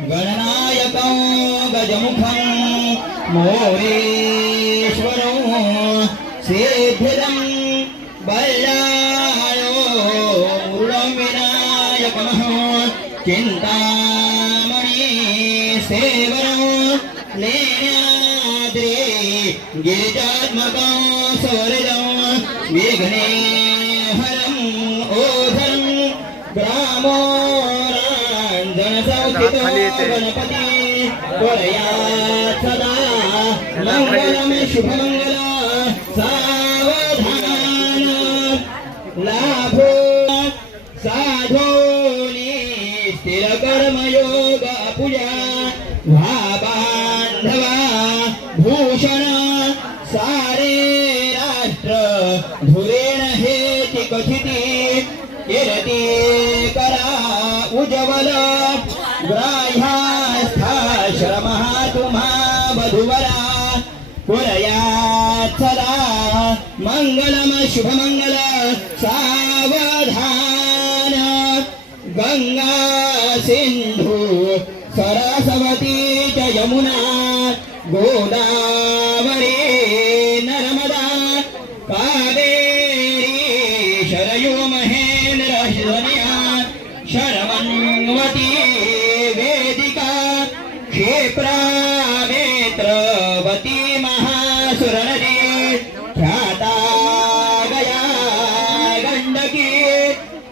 గణనాయకం గజముఖం మోరేశ్వరం సేద్ధిరం బల్లాయో మురుడం వినాయకం చింతామణి సేవరం నేనాద్రి గిరిజాత్మకం సోరిదం విఘ్నే హరం ఓధరం గ్రామో हात खाली येते साधोनी स्थिर कर्मयोग पूजा वा बांधवा भूषण सारे राष्ट्र धुरेण हे कथिती किरती करा उज्ज्वल ग्राह्यास्था श्रमः तुम्हा वधुवरा पुरयात् सदा मङ्गलम शुभमङ्गल सावधान। गङ्गा सिन्धु सरस्वती च यमुना, गोदावरी नर्मदा।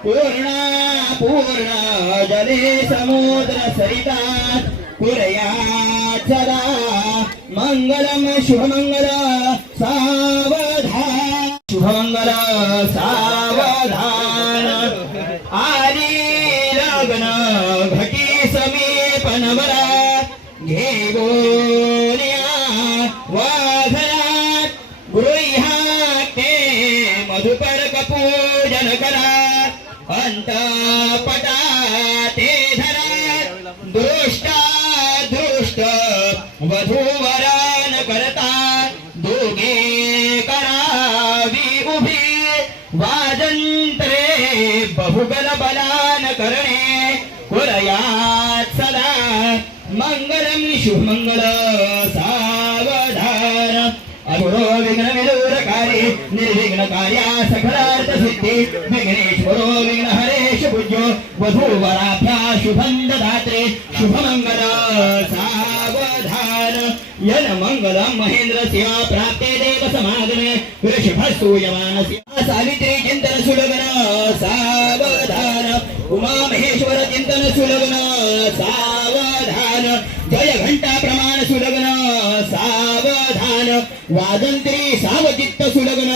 पूर्णा पूर्ण जले समुद्र सरिता पुरयात् सदा मङ्गलं शुभमङ्गल सावधान शुभमङ्गल सावधान। पटा ते धरा. दृष्टा दृष्ट वधूवरान करता. दोघे करावी उभी. वाजंत्रे बहुबल बलान करणे. कुरयात सदा मंगलम शुभमंगल सावधान. अगुरो विघ्न विदूरकारी निर्विघ्न कार्या सफलार्थ सिद्धी. विघ्नेश्वरो विघ्न हरे पूज्यो वधूवराभ्या शुभं ददात्रे शुभमंगल सावधान। यन मंगलम महेंद्रस्य प्राप्ते देव समागमे वृषभस्तूयमानस्य सावित्री चिंतन सुलग्न सावधान। उमा महेश्वर सुलग्न सावधान। जय घंटा प्रमाण सुलगन सावधान। वादंत्री सावचित्त सुलग्न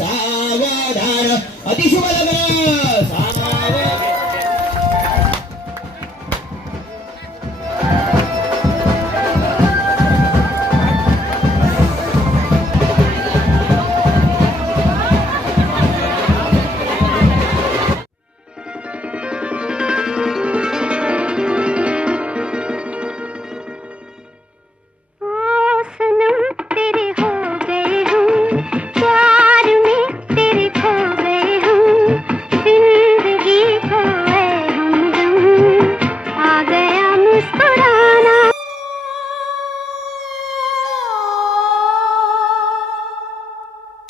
सावधान। अतिशुभ लग्न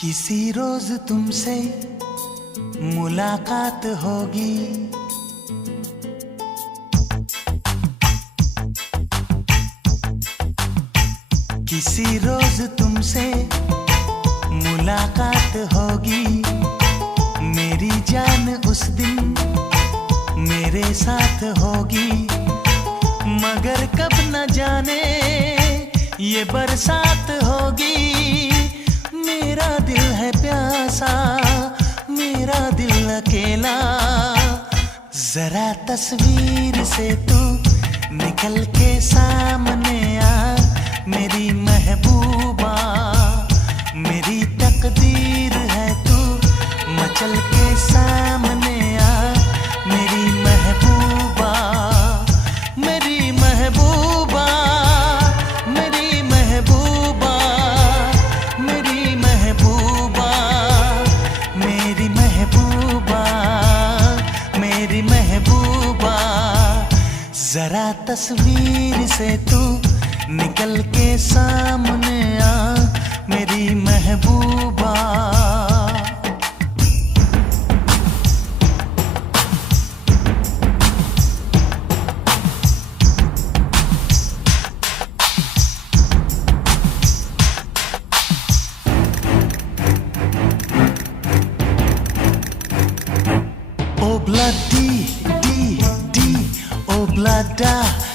किसी रोज तुमसे मुलाकात होगी। किसी रोज तुमसे मुलाकात होगी। मेरी जान उस दिन मेरे साथ होगी। मगर कब न जाने ये बरसात होगी। मेरा दिल है प्यासा, मेरा दिल अकेला। जरा तस्वीर से तू निकल के सामने आ, मेरी महबूबा, मेरी तकदीर है तू मचल के सामने। जरा तस्वीर से तू निकल के सामने आ मेरी महबूबा। ओ ब्लडी plata